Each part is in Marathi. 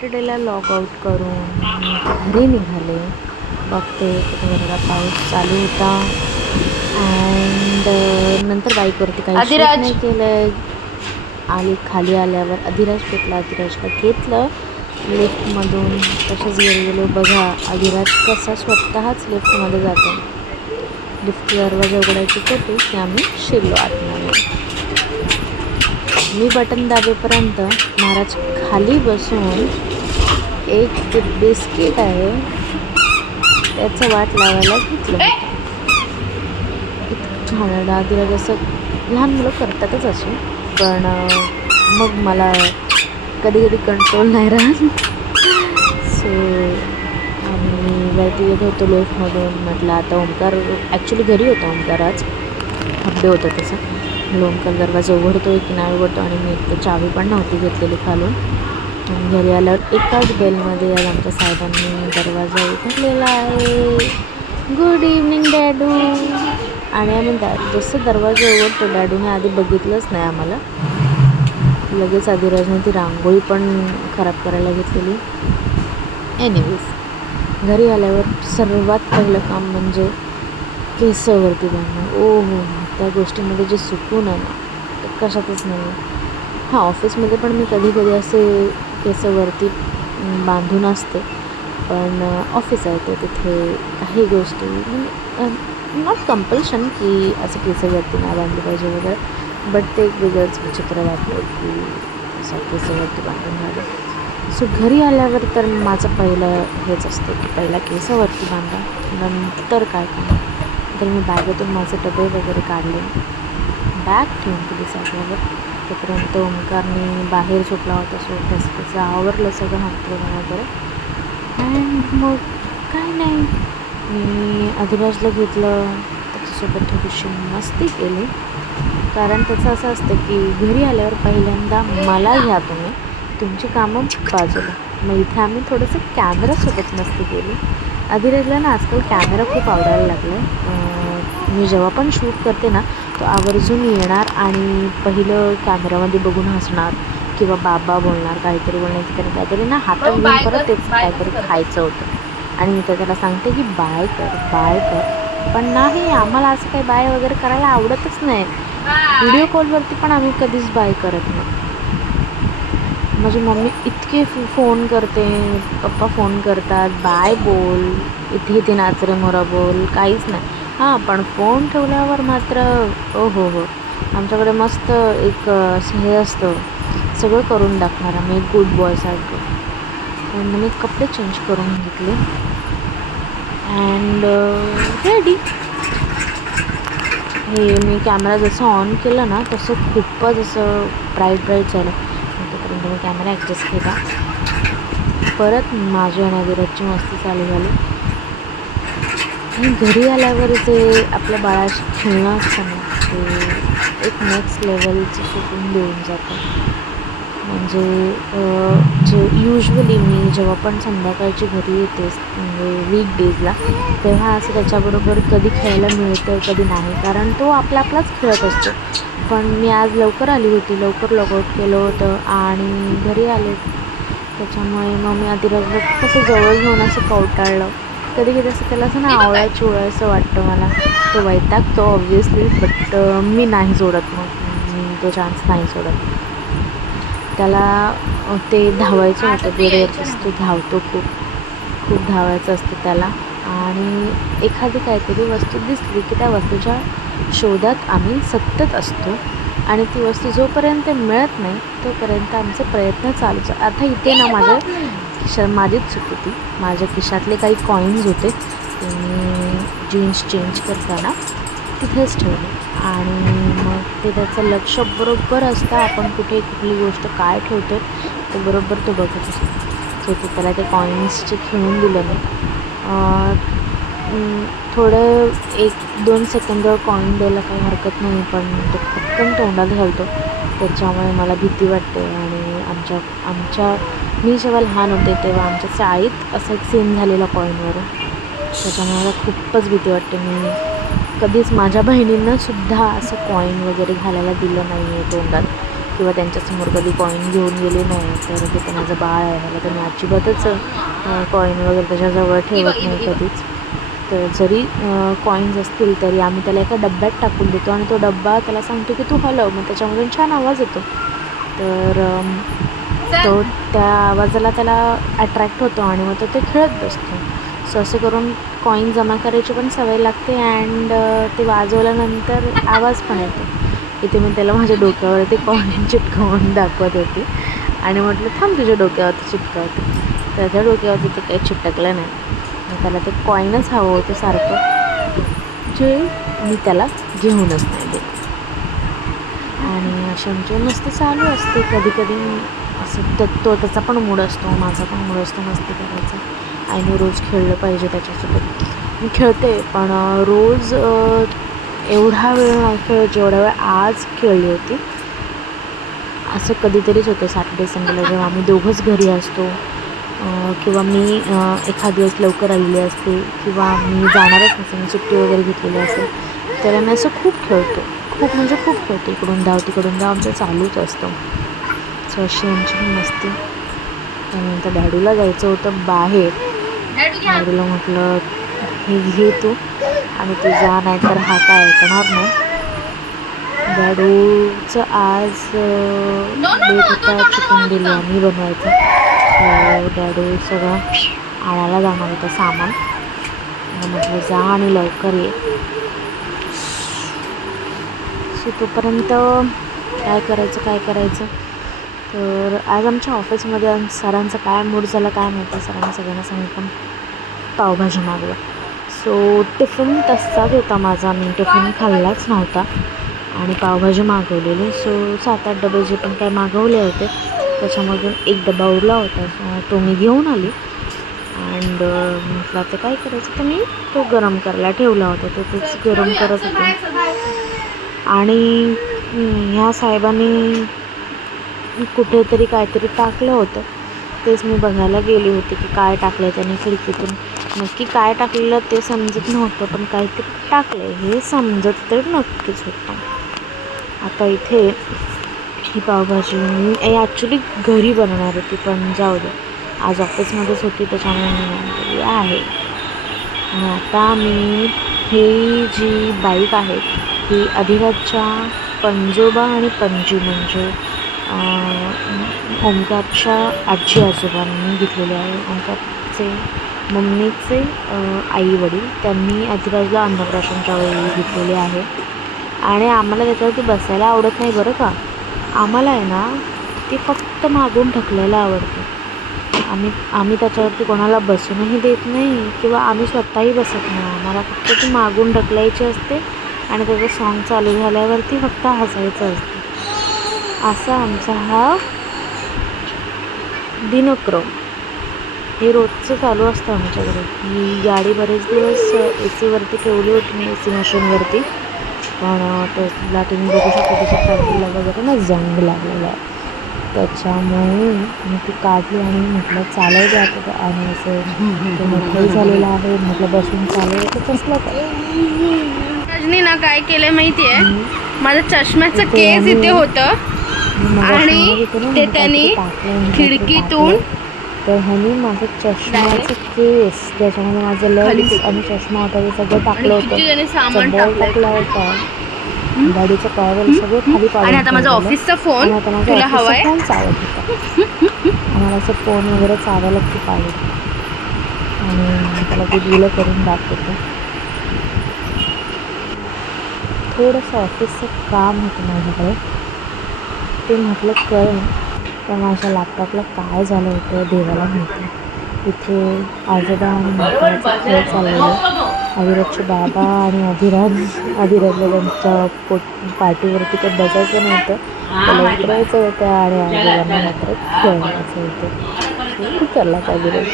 सॅटर्डेला लॉग आउट करून घरी निघाले. बघते थोडा पाऊस चालू होता अँड नंतर बाईकवरती काही शूट नाही केलं. खाली आल्यावर अधिराज भेटला. अधिराजला घेतलं लिफ्टमधून. तसेच घरी गेलो. बघा अधिराज कसा स्वतःच लिफ्टमध्ये जातो. लिफ्ट दरवाजा उघडायची होती की आम्ही शिरलो आतमध्ये. मी बटन दाबेपर्यंत महाराज खाली बसून एक बिस्किट आहे त्याचं वाट लावायला घेतलं. इतकं छान अधिराज असं लहान मुलं करतातच असे, पण मग मला कधी कधी कंट्रोल नाही राहत. सो आम्ही वरती येत होतो लिफ्टमधून. म्हटलं आता ओंकार ॲक्च्युली घरी होता. ओंकार आज हफ्डे होता तसा. ओंकार दरवाजा उघडतो की नाही उघडतो आणि मी एक चावी पण नव्हती घेतलेली खालून. घरी आल्यावर एकाच बेलमध्ये आज आमच्या साहेबांनी दरवाजा उघडलेला आहे. गुड इव्हनिंग डॅडू. आणि आम्ही जसं दरवाजा उघडतो डॅडूने आधी बघितलंच नाही आम्हाला. लगेच अधिराजने ती रांगोळी पण खराब करायला घेतलेली. एनिवेज घरी आल्यावर सर्वात पहिलं काम म्हणजे केसावरती बांधणं. ओ हो, त्या गोष्टीमध्ये जे सुकून आहे ना ते कशातच नाही आहे. हां, ऑफिसमध्ये पण मी कधी कधी असे केसावरती बांधून असते, पण ऑफिस आहे तर तिथे काही गोष्टी म्हणजे नॉट कंपल्शन की असं केसावरती नाही बांधलं पाहिजे वगैरे, बट ते एक वेगळंच विचित्र वाटतं की असं केसावरती बांधून राहिलं. सो घरी आल्यावर तर माझं पहिलं हेच असतं की पहिला केसावरती बांधा, नंतर काय काम. तर मी बॅगेतून माझे डबे वगैरे काढले, बॅग ठेवून दिली जागेवर. तोपर्यंत ओंकारने बाहेर झोपला होता. सो त्याचं आवरलं सगळं हातवणं वगैरे. अँड मग काय नाही, मी अधिराजला घेतलं, त्याच्यासोबत थोडीशी मस्ती केली. कारण त्याचं असं असतं की घरी आल्यावर पहिल्यांदा मला घ्या तुम्ही, तुमची कामं बाजूला. मग इथे आम्ही थोडंसं कॅमेरासोबत मस्ती केली. अधिराजला ना आजकाल कॅमेरा खूप आवडायला लागला आहे. मी जेव्हा पण शूट करते ना तो आवर्जून येणार आणि पहिलं कॅमेरामध्ये बघून हसणार किंवा बाबा बोलणार, काहीतरी बोलणार की त्याने काहीतरी ना हातात घेऊन परत तेच काहीतरी खायचं होतं. आणि मी त्याला सांगते की बाय कर बाय कर, पण नाही, आम्हाला असं काही बाय वगैरे करायला आवडतच नाही. व्हिडिओ कॉलवरती पण आम्ही कधीच बाय करत नाही. माझी मम्मी इतके फोन करते, पप्पा फोन करतात, बाय बोल, इथे इथे नाच रे मोरा बोल, काहीच नाही. हां, पण फोन ठेवल्यावर मात्र ओ हो हो, आमच्याकडे मस्त एक हे असतं, सगळं करून दाखवणार आम्ही, एक गुड बॉयसारखं. आणि मी कपडे चेंज करून घेतले अँड रेडी. हे मी कॅमेरा जसं ऑन केलं ना तसं खूपच असं ब्राईट झालं. तोपर्यंत मी कॅमेरा ॲडजस्ट केला. परत माझी आणि अधिराजची मस्ती चालू झाली. आणि घरी आल्यावर जे आपल्या बाळाशी खेळणं असतं ना ते एक नेक्स्ट लेवलचं सुकून देऊन जातं. म्हणजे जे युजली मी जेव्हा पण संध्याकाळची घरी येते म्हणजे वीकडेजला, तेव्हा असं त्याच्याबरोबर कधी खेळायला मिळतं कधी नाही, कारण तो आपलाच खेळत असतो. पण मी आज लवकर आली होती, लवकर लॉगआउट केलं होतं आणि घरी आले. त्याच्यामुळे मग मी अधिराजला कसं जवळ घेऊन असं कवटाळलं. कधी कधी असं त्याला असं ना आवळायचं वाटतं मला. तो वैतागतो ऑब्व्हियसली, बट मी नाही सोडत. मग मी तो चान्स नाही सोडत. त्याला ते धावायचं होतं गेअरवरतीच, तो धावतो खूप धावायचं असतं त्याला. आणि एखादी काहीतरी वस्तू दिसली की त्या वस्तूच्या शोधात आम्ही सतत असतो आणि ती वस्तू जोपर्यंत मिळत नाही तोपर्यंत आमचे प्रयत्न चालूच. आता इथे ना माझीच चूक होती. माझ्या खिशातले काही कॉईन्स होते ते मी जीन्स चेंज करताना तिथेच ठेवले आणि मग ते त्याचं लक्ष बरोबर असतं आपण कुठली गोष्ट काय ठेवतो ते बरोबर तो बघत असतो. सो ते त्याला ते कॉईन्सचे खेळून दिलं मी. थोडं 1-2 सेकंदावर कॉईन द्यायला काही हरकत नाही, पण तो पटकन तोंडात घालतो. त्याच्यामुळे मला भीती वाटते. आणि आमच्या मी जेव्हा लहान होते तेव्हा आमच्या चाळीत असा एक सीन झालेला कॉईनवरून, त्याच्यामुळे मला खूपच भीती वाटते. मी कधीच माझ्या बहिणींनासुद्धा असं कॉईन वगैरे घालायला दिलं नाही आहे तोंडात. किंवा त्यांच्यासमोर कधी कॉईन घेऊन गेले नाही. तर ते तर माझं बाळ आहे, मला तर मी अजिबातच कॉईन वगैरे त्याच्याजवळ ठेवत नाही कधीच. तर जरी कॉईन्स असतील तरी आम्ही त्याला एका डब्यात टाकून देतो आणि तो डब्बा त्याला सांगतो की तू हलव, मग त्याच्यामधून छान आवाज येतो. तर तो त्या आवाजाला त्याला अट्रॅक्ट होतो आणि मग तो ते खेळत बसतो. सो असे करून कॉईन जमा करायची पण सवय लागते अँड ते वाजवल्यानंतर आवाज पण येतो. इथे मी त्याला माझ्या डोक्यावर ते कॉईन चिटकवून दाखवत होती आणि म्हटलं थांब तुझ्या डोक्यावरती चिटकवते. त्याच्या डोक्यावरती ते काही चिटकलं नाही. मग त्याला ते कॉईनच हवं होतं सारखं, जे मी त्याला घेऊनच नाही देत. आणि अशी आमची मस्ती चालू असते. कधी कधी असं तो त्याचा पण मूड असतो, माझा पण मूड असतो मस्ती करायचा. आईने रोज खेळलं पाहिजे त्याच्यासोबत. मी खेळते पण रोज एवढा वेळ नाही खेळत जेवढा वेळ आज खेळली होती. असं कधीतरीच होतं सॅटर्डे संडेला जेव्हा आम्ही दोघंच घरी असतो किंवा मी एखाद दिवस लवकर आलेली असते किंवा मी जाणारच नसते, मी सुट्टी वगैरे घेतलेली असेल, तर आम्ही असं खूप खेळतो. खूप म्हणजे खूप खेळतो. इकडून धाव तिकडून धाव आमचं चालूच असतं. सो अशी आमची मस्ती. त्यानंतर डॅडूला जायचं होतं बाहेर. डॅडूला म्हटलं हे घे तू आणि तू जा, नाही तर हा काय ऐकणार नाही. डॅडूचं आज बेत होता चिकन बिर्याणी बनवायचं. डॅडू सगळं आणायला जाणार होतं सामान. म्हटलं जा आणि लवकर ये. सो तोपर्यंत काय करायचं. तर आज आमच्या ऑफिसमध्ये सरांचा काय मूड झाला काय माहिती, सरांनी सगळ्यांना सांगितलं पावभाजी मागवा. सो टिफिन तसाच होता माझा, मी टिफिन खाल्लाच नव्हता आणि पावभाजी मागवलेली. सो 7-8 डबे जे पण काय मागवले होते त्याच्यामधून एक डबा उरला होता. तो मी घेऊन आली अँड म्हटलं आता काय करायचं, तर मी तो गरम करायला ठेवला होता. तो तेच गरम करत होते आणि ह्या साहेबांनी कुठेतरी काहीतरी टाकलं होतं. तेच मी बघायला गेली होती की काय टाकलं त्याने खिडकीतून. नक्की काय टाकलेलं ते समजत नव्हतं, पण काहीतरी टाकलं हे समजत तर नक्कीच होतं. आता इथे ही पावभाजी मी ॲक्च्युली घरी बनवणार होती, पण जाऊ दे, आज ऑफिसमध्येच होती त्याच्यामुळे मी आणलेली आहे. आणि आता मी ही जी बाईक आहे ही अधिराजच्या पणजोबा आणि पणजी म्हणजे ओंकारच्या आजी आजोबांनी घेतलेले आहे. ओंकारचे मम्मीचे आई वडील त्यांनी अधिराजला अन्नप्राशनच्या वेळी घेतलेले आहे. आणि आम्हाला त्याच्यावरती बसायला आवडत नाही बरं का. आम्हाला आहे ना ती फक्त मागून ढकलायला आवडते. आम्ही त्याच्यावरती कोणाला बसूनही देत नाही किंवा आम्ही स्वतःही बसत नाही. आम्हाला फक्त ती मागून ढकलायची असते आणि त्याचं सॉन्ग चालू झाल्यावरती फक्त हसायचं असतं. असा आमचा हा दिनक्रम. हे रोजचं चालू असतं आमच्याकडे. ही गाडी बरेच दिवस AC वरती ठेवली होती मी, AC मशीनवरती, पण त्याला तुम्ही बघू शकता त्याच्या पॅडलला वगैरे ना जंग लागलेला आहे. त्याच्यामुळे मी ती काढली आणि म्हटलं चालव जात होतं आणि असं ते मोठंही झालेलं आहे. म्हटलं बसून चालव तर कसलं काय. रजनी ना काय केलं माहिती आहे, माझं चष्म्याचं केस इथे होतं आणि ते त्यांनी खिडकीतून, तर ह्यानी माझं चष्म्याचं केस त्याच्यामध्ये माझं लेन्स आणि चष्मा होता ते सगळं टाकलं होतं. सामान टाकला होता गाडीच्या पायावर सगळं खाली पाडून. आणि आता माझा ऑफिसचा फोन तुला हवाय फोन चालत होता. आम्हाला असं फोन वगैरे चालायला खूप आवडतं आणि त्याला गुदगुलं करून दाखवतो. थोडंसं ऑफिसचं काम होतं माझ्याकडे, ते म्हटलं करेन. तर माझ्या लॅपटॉपला काय झालं होतं देवाला माहिती. इथे आजोबा आणि मोठ्याचा खेळ चाललेला. अधिराजचे बाबा आणि अधिराजला त्यांच्या पाठीवरती काही बसायचं नव्हतं, त्याला उतरायचं होतं आणि आजोबांना मात्र खेळायचं होतं. उतरला का अधिराज.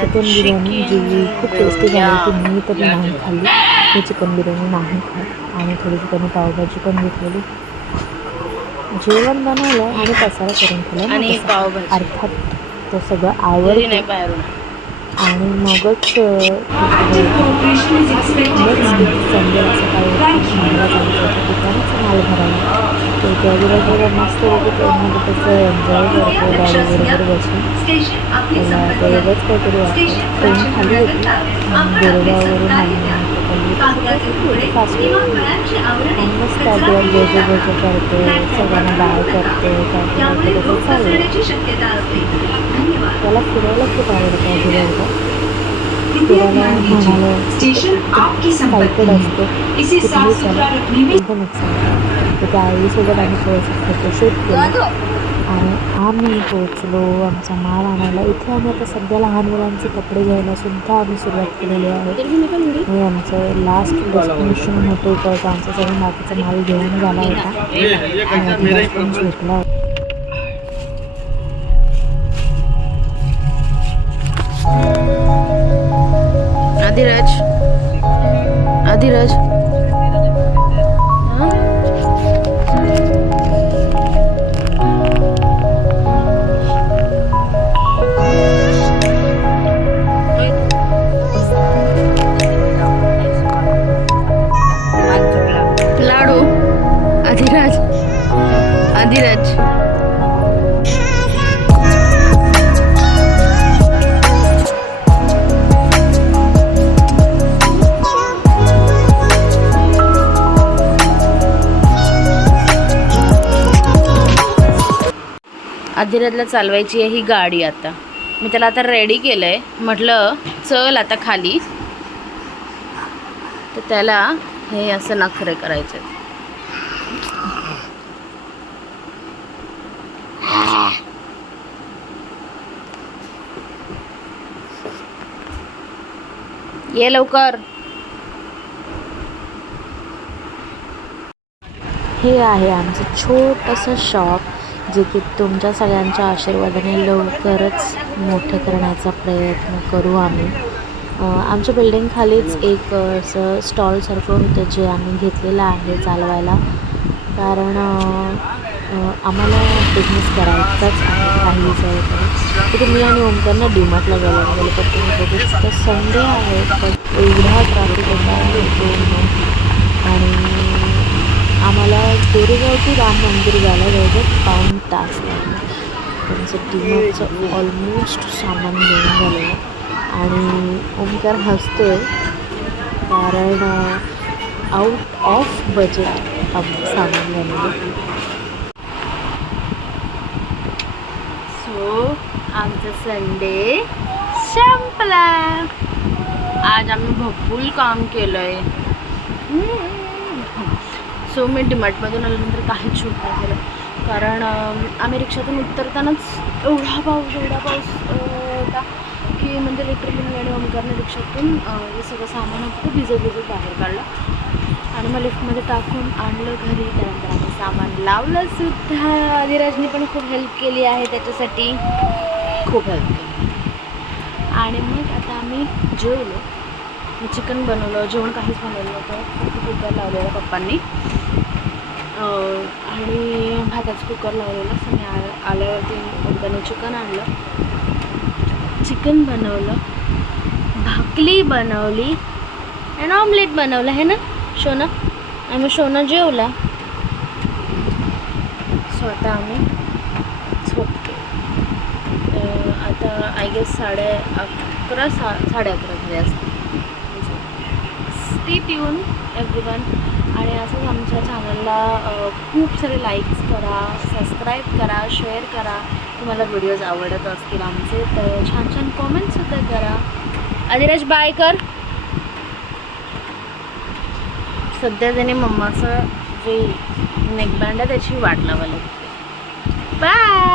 चिकन बिर्याणी जी खूप टेस्टी झाली होती. मी तर नाही खाल्ली, मी चिकन बिर्याणी नाही खात आणि थोडीशी त्यांनी पावभाजी पण घेतलेली. जेवण बनवलं आणि पसारा करून ठेवलं आणि पावभाजी अर्थात ते सगळं आवडतं आणि मगच नेक्स्ट संडेला सकाळी मला जायचं होतं ठिकाणीच माल भरायला. ते इथे आजूबाजूला मस्त ट्रेनमध्ये कसं एन्जॉय करतो गाडीबरोबर बसून. त्याला ते वेगळंच काहीतरी वाटतं. ट्रेन खाली होती बेळगाववरून आली फास्ट आणि मस्त आजूबाजू जे जे जे जे करते सगळ्यांना बाय करते काय करते तसं चाललं. त्याला फिरायला खूप आवडतं आजूबाजूला. फिरायला म्हणालं सायकल असतो कुठेही चला एकदम एक्साइटेड. तर त्या आईसोबत आम्ही थोडंसं फोटोशूट केलं आणि आम्ही पोचलो आमचा माल आणायला. इथे आम्ही आता सध्या लहान मुलांचे कपडे घ्यायला सुद्धा आम्ही सुरुवात केलेली आहे. हे आमचं लास्ट डेस्टिनेशन होतं इकडचं. आमचा सगळं बाकीचा माल घेऊन झाला होता आणि पण झोपला. आदिराज लाडू आदिराज आदिराज आदिराजला चालवायची आहे ही गाडी. आता मी त्याला आता रेडी केलं आहे. म्हटलं चल आता खाली. तर त्याला हे असं नखरे करायचे. ये लवकर. हे आहे आमचं छोटंसं शॉप जे की तुमच्या सगळ्यांच्या आशीर्वादाने लवकरच मोठं करण्याचा प्रयत्न करू आम्ही. आमच्या बिल्डिंग खालीच एक असं स्टॉलसारखं होतं जे आम्ही घेतलेलं आहे चालवायला. कारण आम्हाला बिझनेस करायचाच आहे काही जवळ. तिथे मी आणि ओमकारनं डीमार्टला गेलो पण तुम्ही बघू शकता संडे आहे पण एवढा ट्रॅफिक होता. आणि आम्हाला गोरेगाव टू राम मंदिर जायला जवळजवळ पाऊण तास लागला. त्यांचं डीमार्टचं ऑलमोस्ट सामान घेऊन झालेलं आणि ओमकार हसतोय कारण आउट ऑफ बजेट सामान झालेलं. सो आमचा संडे संपला. आज आम्ही भरपूर काम केलं आहे. सो मी डीमार्टमधून आल्यानंतर काहीच शूट नाही केलं कारण आम्ही रिक्षातून उतरतानाच एवढा पाऊस होता की म्हणजे लिटरली मी आणि ओमकारने रिक्षातून हे सगळं सामान खूप भिजत बाहेर काढलं आणि मग लिफ्टमध्ये टाकून आणलं घरी. त्यानंतर आम्ही सामान लावलं सुद्धा. आदिराजनी पण खूप हेल्प केली आहे त्याच्यासाठी, खूप हेल्प केली. आणि मग आता आम्ही जेवलो. मी चिकन बनवलं, जेवण काहीच बनवलं नव्हतं. कुकर लावलेलं पप्पांनी आणि भाताचं कुकर लावलेलं. असं मी आल्यावरती ओमकारने चिकन आणलं, चिकन बनवलं, भाकली बनवली आणि ऑमलेट बनवलं आहे ना शोना. आम्ही शोना जेवला. स्वतः आम्ही झोपतो. आता आय गेस 11:30 साडे11 झाले असते. Stay tune everyone. आणि असंच आमच्या चॅनलला खूप सारे लाईक्स करा, सबस्क्राईब करा, शेअर करा. तुम्हाला व्हिडिओज आवडत असतील आमचे तर छान छान कॉमेंटसुद्धा करा. आदिराज बाय कर. सध्या त्याने मम्माचं जे नेकबँड आहे त्याची वाट लावायला. बाय.